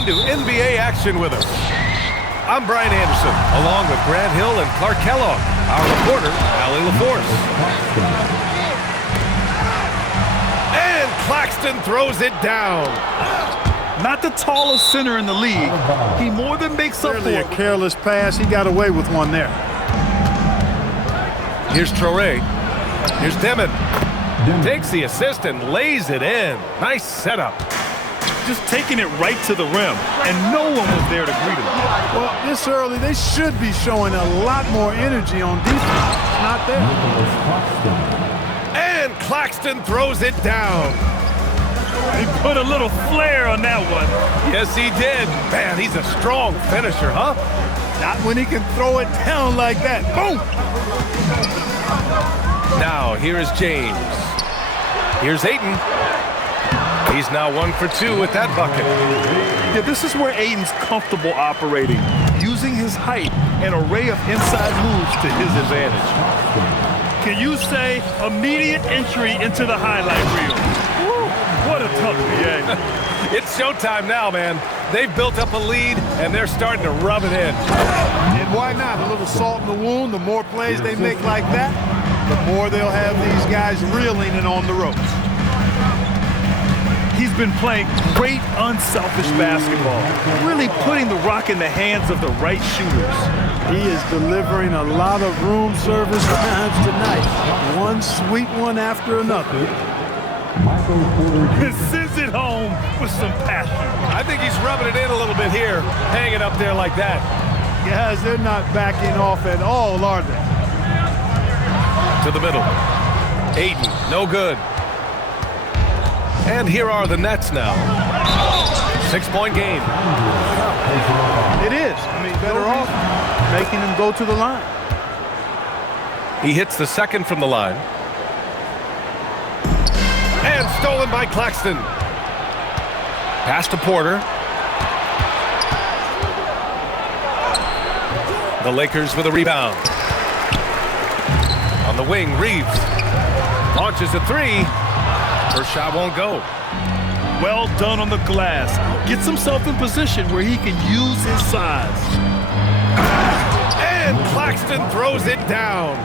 into NBA action with us. I'm Brian Anderson, along with Grant Hill and Clark Kellogg. Our reporter, Allie LaForce. And Claxton throws it down. Not the tallest center in the league. He more than makes up for it. A careless pass. He got away with one there. Here's Traoré. Here's Demon. Takes the assist and lays it in. Nice setup. Just taking it right to the rim, and no one was there to greet him. Well, this early, they should be showing a lot more energy on defense. It's not there. And Claxton throws it down. He put a little flair on that one. Yes, he did. Man, he's a strong finisher, huh? Not when he can throw it down like that. Boom! Now, here is James. Here's Ayton. He's now 1 for 2 with that bucket. Yeah, this is where Ayton's comfortable operating, using his height and array of inside moves to his advantage. Can you say immediate entry into the highlight reel? Woo, what a tough NBA. It's showtime now, man. They've built up a lead, and they're starting to rub it in. And why not? A little salt in the wound. The more plays they make like that, the more they'll have these guys reeling and on the ropes. He's been playing great, unselfish basketball, really putting the rock in the hands of the right shooters. He is delivering a lot of room service times tonight. One sweet one after another. Sends it home with some passion. I think he's rubbing it in a little bit here, hanging up there like that. Guys, they're not backing off at all, are they? To the middle. Ayton, no good. And here are the Nets now. 6-point game. It is. I mean, better off making them go to the line. He hits the second from the line. And stolen by Claxton. Pass to Porter. The Lakers with a rebound. On the wing, Reeves. Launches a three. First shot won't go. Well done on the glass. Gets himself in position where he can use his size. And Claxton throws it down.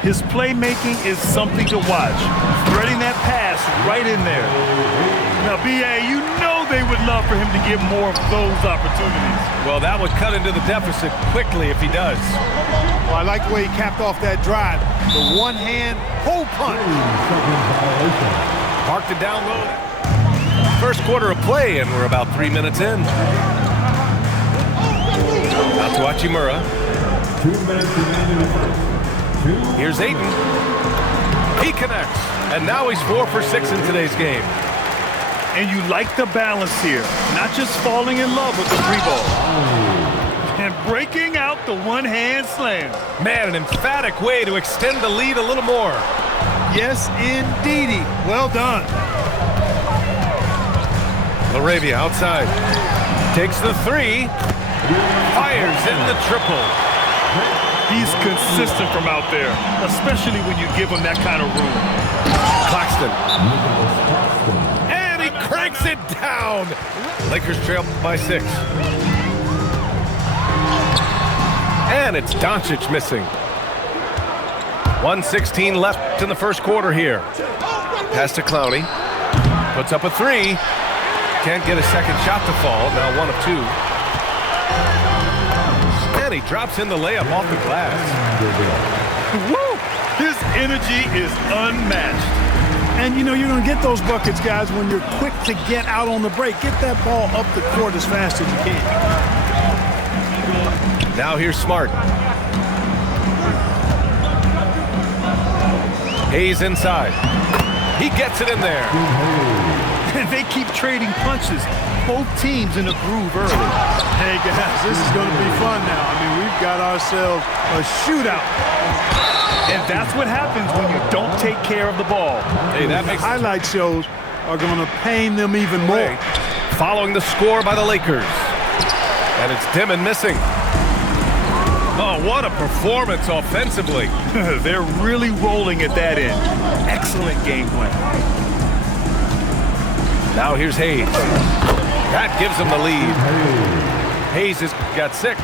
His playmaking is something to watch. Threading that pass right in there. Now, B.A., you know they would love for him to get more of those opportunities. Well, that would cut into the deficit quickly if he does. Well, I like the way he capped off that drive. The one-hand hole punch. Parked it down low. First quarter of play, and we're about 3 minutes in. Out to Hachimura. 2 minutes remaining in the first. Here's Ayton. He connects, and now he's 4 for 6 in today's game. And you like the balance here, not just falling in love with the three ball. And breaking out the one-hand slam. Man, an emphatic way to extend the lead a little more. Yes, indeedy. Well done. LaRavia outside. Takes the three. Fires in the triple. He's consistent from out there, especially when you give him that kind of room. Claxton. And he cranks it down. Lakers trail by 6. And it's Doncic missing. 1:16 left in the first quarter here. Pass to Clowney. Puts up a three. Can't get a second shot to fall. Now 1 of 2. And he drops in the layup off the glass. Woo! His energy is unmatched. And, you know, you're going to get those buckets, guys, when you're quick to get out on the break. Get that ball up the court as fast as you can. Now here's Smart. Hayes inside. He gets it in there. And they keep trading punches. Both teams in a groove early. Hey, guys, this is going to be fun now. I mean, we've got ourselves a shootout. And that's what happens when you don't take care of the ball. Hey, that makes highlight shows are going to pain them even more. Following the score by the Lakers. And it's Demon missing. Oh, what a performance offensively. They're really rolling at that end. Excellent game plan. Now here's Hayes. That gives them the lead. Hayes has got 6.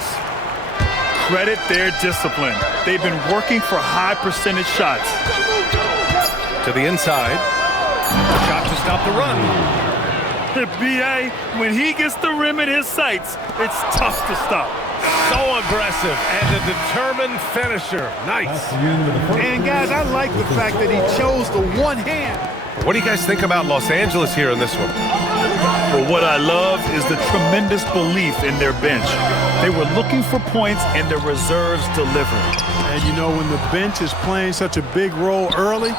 Credit their discipline. They've been working for high percentage shots. To the inside. Shot to stop the run. B.A., when he gets the rim in his sights, it's tough to stop. So aggressive and a determined finisher. Nice. And, guys, I like the fact that he chose the one hand. What do you guys think about Los Angeles here in this one? Well, what I love is the tremendous belief in their bench. They were looking for points, and their reserves delivered. And, you know, when the bench is playing such a big role early,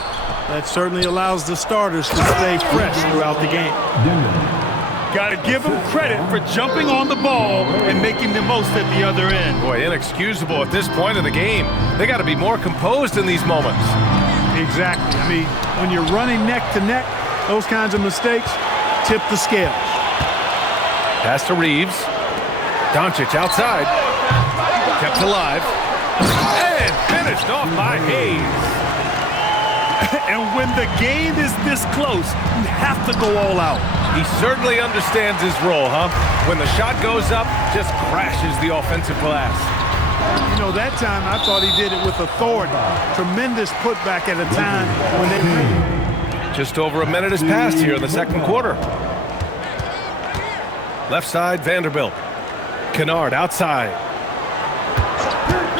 that certainly allows the starters to stay fresh throughout the game. Got to give them credit for jumping on the ball and making the most at the other end. Boy, inexcusable at this point in the game. They got to be more composed in these moments. Exactly. I mean, when you're running neck to neck, those kinds of mistakes tip the scales. Pass to Reeves. Doncic outside. Kept alive. And finished off by Hayes. And when the game is this close, you have to go all out. He certainly understands his role, huh? When the shot goes up, just crashes the offensive glass. You know, that time I thought he did it with authority. Tremendous putback at a time when they... Just over a minute has passed here in the second quarter. Left side, Vanderbilt. Kennard outside.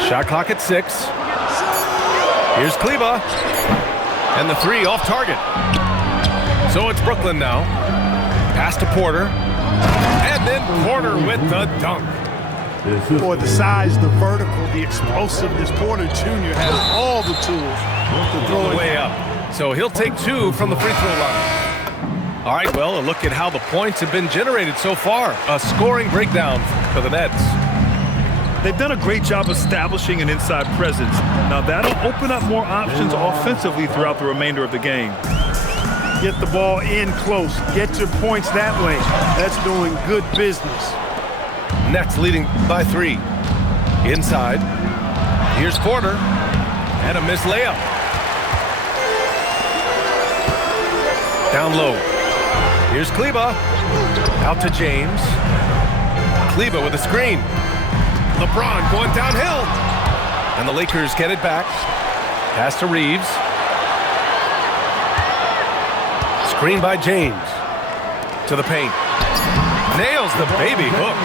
Shot clock at 6. Here's Kleba. And the 3 off target. So it's Brooklyn now. Pass to Porter. And then Porter with the dunk. Boy, the size, the vertical, the explosiveness. Porter Jr. has all the tools to throw it way up. So he'll take 2 from the free throw line. All right, well, a look at how the points have been generated so far. A scoring breakdown for the Nets. They've done a great job establishing an inside presence. Now that'll open up more options offensively throughout the remainder of the game. Get the ball in close. Get your points that way. That's doing good business. Nets leading by 3. Inside. Here's Porter. And a missed layup. Down low. Here's Kleba. Out to James. Kleba with a screen. LeBron going downhill. And the Lakers get it back. Pass to Reeves. Screen by James. To the paint. Nails the baby hook.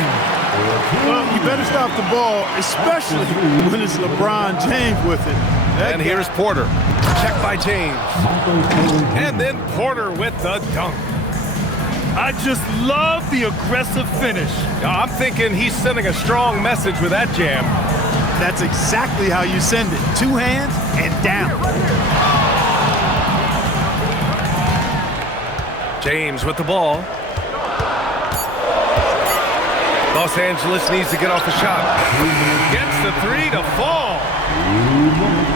Well, you better stop the ball, especially when it's LeBron James with it. And here's Porter. Check by James. And then Porter with the dunk. I just love the aggressive finish. I'm thinking he's sending a strong message with that jam. That's exactly how you send it. 2 hands and down. James with the ball. Los Angeles needs to get off the shot. Gets the 3 to fall.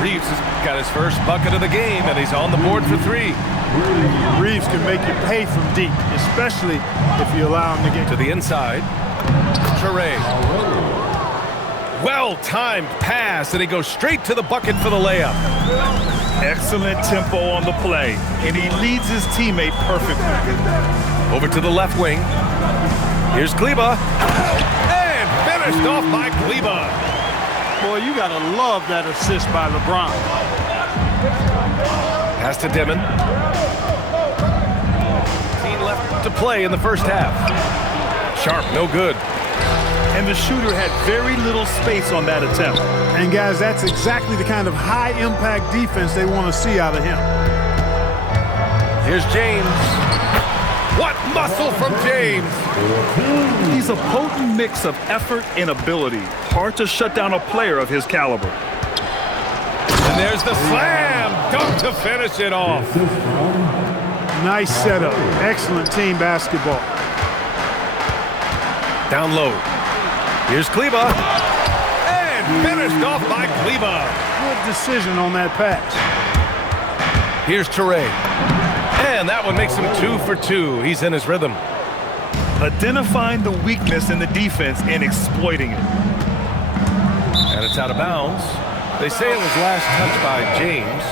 Reeves has got his first bucket of the game, and he's on the board for 3. Reeves can make you pay from deep, especially if you allow him to get to the inside. Traore. Well-timed pass, and he goes straight to the bucket for the layup. Excellent tempo on the play, and he leads his teammate perfectly. Over to the left wing. Here's Kleba. And finished off by Kleba. Boy, you got to love that assist by LeBron. Pass to Dimon. 15 left to play in the first half. Sharp, no good. And the shooter had very little space on that attempt. And guys, that's exactly the kind of high-impact defense they want to see out of him. Here's James. What muscle from James! He's a potent mix of effort and ability. Hard to shut down a player of his caliber. And there's the slam dunk to finish it off. Nice setup. Excellent team basketball. Down low. Here's Kleba. And finished off by Kleba. Good decision on that pass. Here's Traore. And that one makes him 2 for 2. He's in his rhythm. Identifying the weakness in the defense and exploiting it. And it's out of bounds. They say it was last touched by James.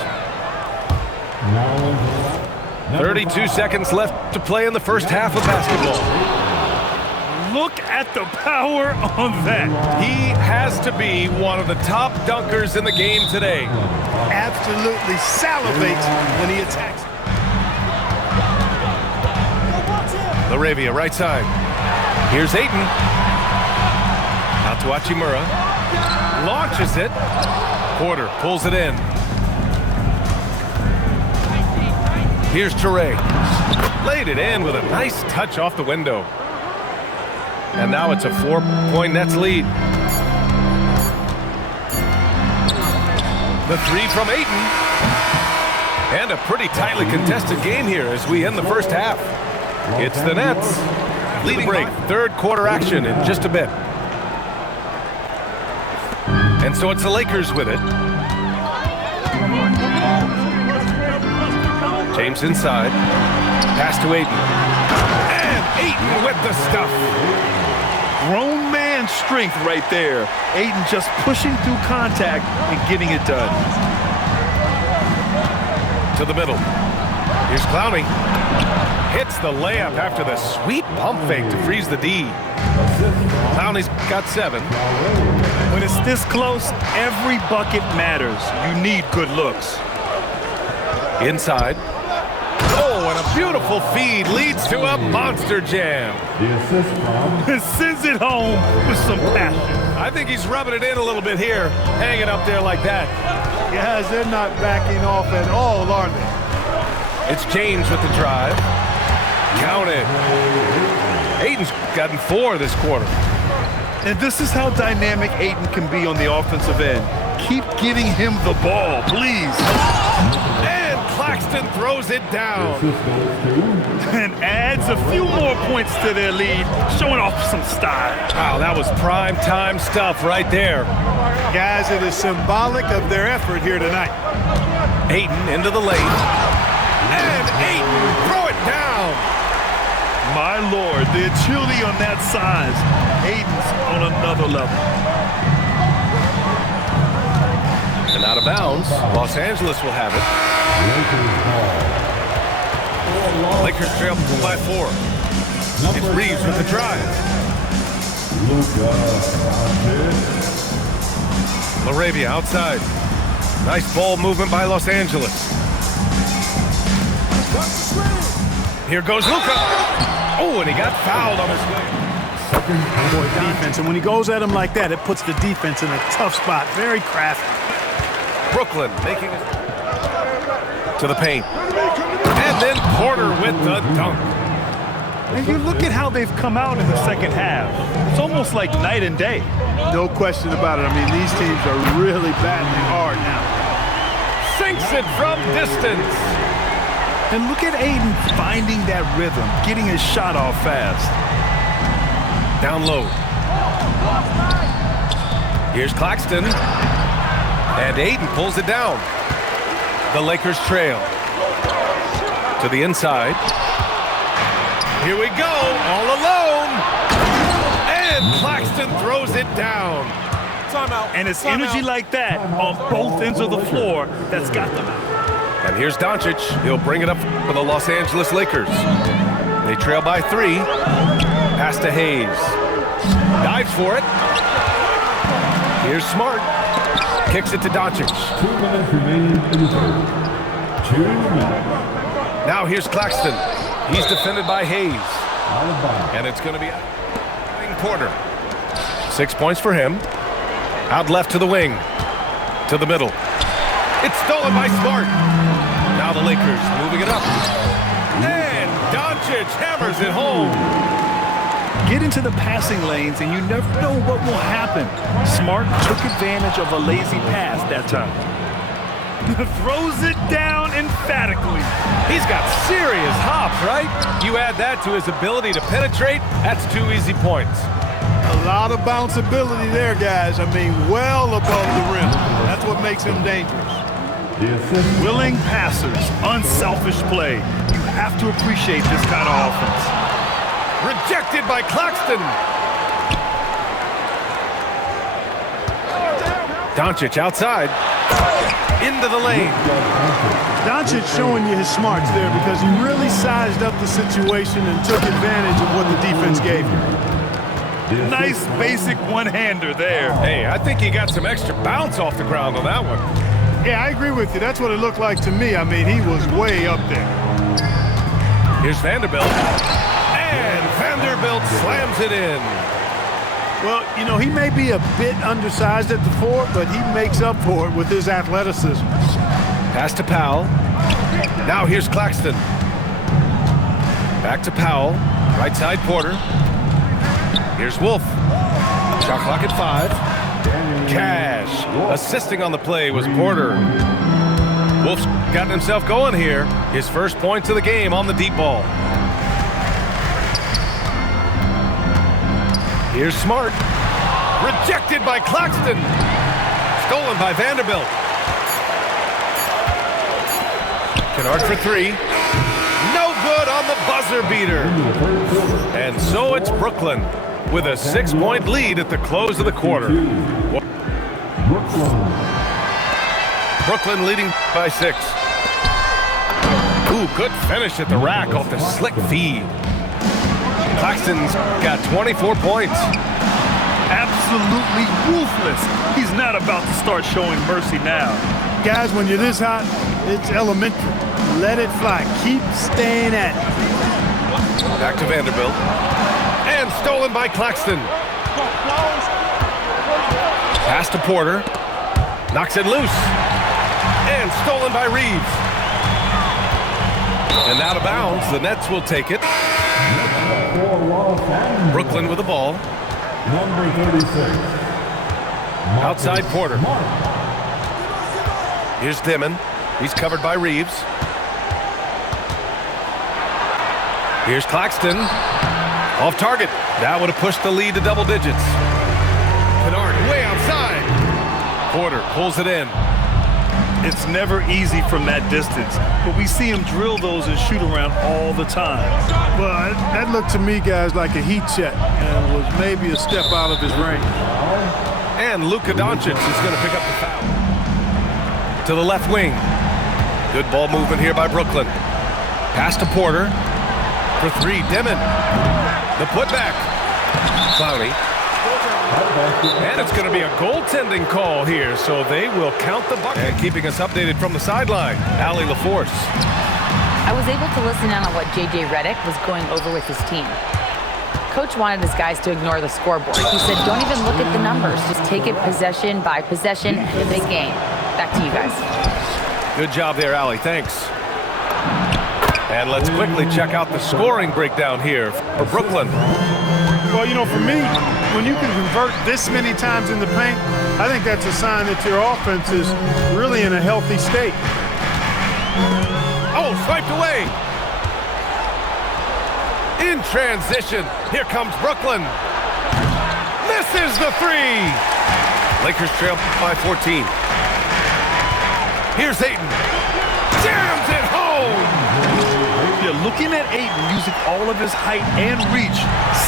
32 seconds left to play in the first half of basketball. Look at the power on that. He has to be one of the top dunkers in the game today. Absolutely salivates when he attacks. Laravia, right side. Here's Ayton. Out to Hachimura. Launches it. Porter pulls it in. Here's Toure. Laid it in with a nice touch off the window. And now it's a 4-point Nets lead. The three from Ayton. And a pretty tightly contested game here as we end the first half. It's the Nets leading break. Third quarter action in just a bit. And so it's the Lakers with it. James inside. Pass to Ayton. And Ayton with the stuff. Grown man strength right there. Ayton just pushing through contact and getting it done. To the middle. Here's Clowney. Hits the layup after the sweet pump fake to freeze the D. Clowney's got 7. When it's this close, every bucket matters. You need good looks. Inside. Oh, and a beautiful feed leads to a monster jam. The assist from Sends it home with some passion. I think he's rubbing it in a little bit here, hanging up there like that. Guys, they're not backing off at all, are they? It's James with the drive. Count it. Ayton's gotten 4 this quarter. And this is how dynamic Ayton can be on the offensive end. Keep getting him the ball, please. And Claxton throws it down. And adds a few more points to their lead, showing off some style. Wow, that was prime time stuff right there. Guys, it is symbolic of their effort here tonight. Ayton into the lane. And Ayton, throw it down. My Lord, the agility on that size. Ayton's on another level. And out of bounds, Los Angeles will have it. Lakers trail by 4. It's Reeves with the drive. Laravia outside. Nice ball movement by Los Angeles. Here goes Luka. Oh, and he got fouled on his way. Boy, defense, and when he goes at him like that, it puts the defense in a tough spot. Very crafty. Brooklyn making it to the paint. And then Porter with the dunk. And you look at how they've come out in the second half. It's almost like night and day. No question about it. I mean, these teams are really battling hard now. Sinks it from distance. And look at Ayton finding that rhythm, getting his shot off fast. Down low. Here's Claxton. And Ayton pulls it down. The Lakers trail. To the inside. Here we go, all alone. And Claxton throws it down. And it's energy like that on both ends of the floor that's got them out. And here's Doncic. He'll bring it up for the Los Angeles Lakers. They trail by 3. Pass to Hayes. Dives for it. Here's Smart. Kicks it to Doncic. 2 minutes remaining in the third. 2 minutes. Now here's Claxton. He's defended by Hayes. Out of bounds. And it's going to be Porter. 6 points for him. Out left to the wing. To the middle. It's stolen by Smart. Now the Lakers moving it up. And Doncic hammers it home. Get into the passing lanes and you never know what will happen. Smart took advantage of a lazy pass that time. Throws it down emphatically. He's got serious hops, right? You add that to his ability to penetrate, that's 2 easy points. A lot of bounceability there, guys. I mean, well above the rim. That's what makes him dangerous. The assist. Willing passers, unselfish play. You have to appreciate this kind of offense. Rejected by Claxton. Doncic outside. Into the lane. Doncic showing you his smarts there because he really sized up the situation and took advantage of what the defense gave him. Nice basic one-hander there. Hey, I think he got some extra bounce off the ground on that one. Yeah, I agree with you. That's what it looked like to me. I mean, he was way up there. Here's Vanderbilt. And Vanderbilt slams it in. Well, you know, he may be a bit undersized at the 4, but he makes up for it with his athleticism. Pass to Powell. Now here's Claxton. Back to Powell. Right side Porter. Here's Wolf. Shot clock at 5. Cash. Assisting on the play was Porter. Wolf's gotten himself going here. His first points of the game on the deep ball. Here's Smart. Rejected by Claxton. Stolen by Vanderbilt. Kennard for 3. No good on the buzzer beater. And so it's Brooklyn with a 6-point lead at the close of the quarter. Brooklyn leading by 6. Ooh, good finish at the rack off the slick feed. Claxton's got 24 points. Absolutely ruthless. He's not about to start showing mercy now. Guys, when you're this hot, it's elementary. Let it fly. Keep staying at it. Back to Vanderbilt. And stolen by Claxton. Pass to Porter. Knocks it loose. And stolen by Reeves. And out of bounds, the Nets will take it. Brooklyn with the ball. Number 36. Outside Porter. Here's Dimon. He's covered by Reeves. Here's Claxton. Off target. That would have pushed the lead to double digits. Kennard way outside. Porter pulls it in. It's never easy from that distance, but we see him drill those and shoot around all the time. Well, that looked to me, guys, like a heat check and was maybe a step out of his range. And Luka Doncic is going to pick up the foul. To the left wing. Good ball movement here by Brooklyn. Pass to Porter. For 3, Dimon. The putback. Clowney. And it's going to be a goaltending call here, so they will count the bucket. And keeping us updated from the sideline, Allie LaForce. I was able to listen in on what J.J. Redick was going over with his team. Coach wanted his guys to ignore the scoreboard. He said, don't even look at the numbers. Just take it possession by possession. Big game. Back to you guys. Good job there, Allie. Thanks. And let's quickly check out the scoring breakdown here for Brooklyn. Well, you know, for me, when you can convert this many times in the paint, I think that's a sign that your offense is really in a healthy state. Oh, swiped away. In transition, here comes Brooklyn. Misses the 3. Lakers trail by 14. Here's Ayton. Jams it home. Yeah, looking at Ayton using all of his height and reach,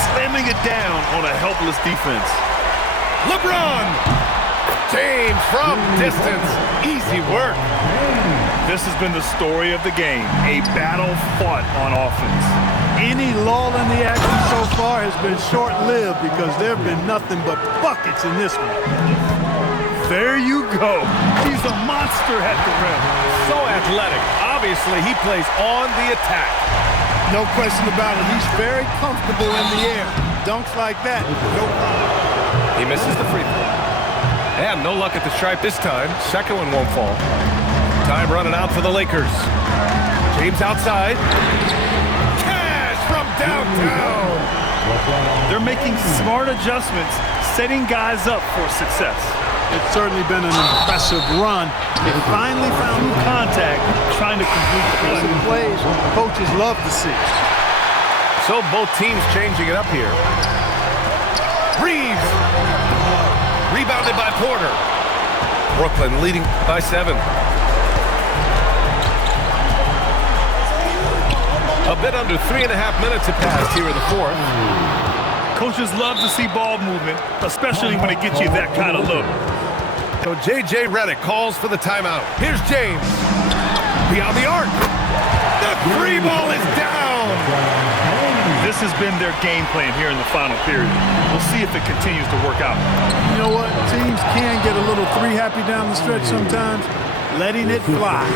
slamming it down on a helpless defense. LeBron. James from distance. Easy work. This has been the story of the game, a battle fought on offense. Any lull in the action so far has been short-lived because there have been nothing but buckets in this one. There you go. He's a monster at the rim. So athletic. Obviously, he plays on the attack. No question about it. He's very comfortable in the air. Dunks like that, no problem. He misses the free throw. And no luck at the stripe this time. Second one won't fall. Time running out for the Lakers. James outside. Cash from downtown. They're making smart adjustments, setting guys up for success. It's certainly been an impressive run. They finally found new contact, trying to complete the play. Plays coaches love to see. So both teams changing it up here. Reeves. Rebounded by Porter. Brooklyn leading by 7. A bit under 3.5 minutes have passed here in the 4th. Coaches love to see ball movement, especially when it gets you that kind of look. So J.J. Redick calls for the timeout. Here's James. Beyond the arc. The 3 ball is down. This this has been their game plan here in the final period. We'll see if it continues to work out. You know what? Teams can get a little three happy down the stretch sometimes. Letting it fly.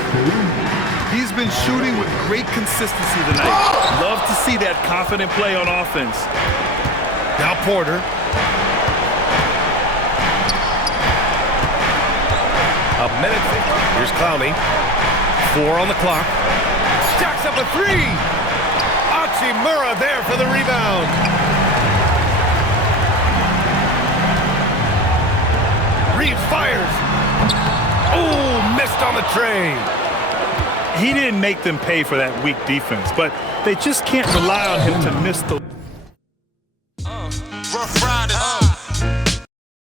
He's been shooting with great consistency tonight. Love to see that confident play on offense. Now Porter. A minute 50. Here's Clowney. 4 on the clock. Stacks up a 3. Hachimura there for the rebound. Reeves fires. Oh, missed on the tray. He didn't make them pay for that weak defense, but they just can't rely on him to miss the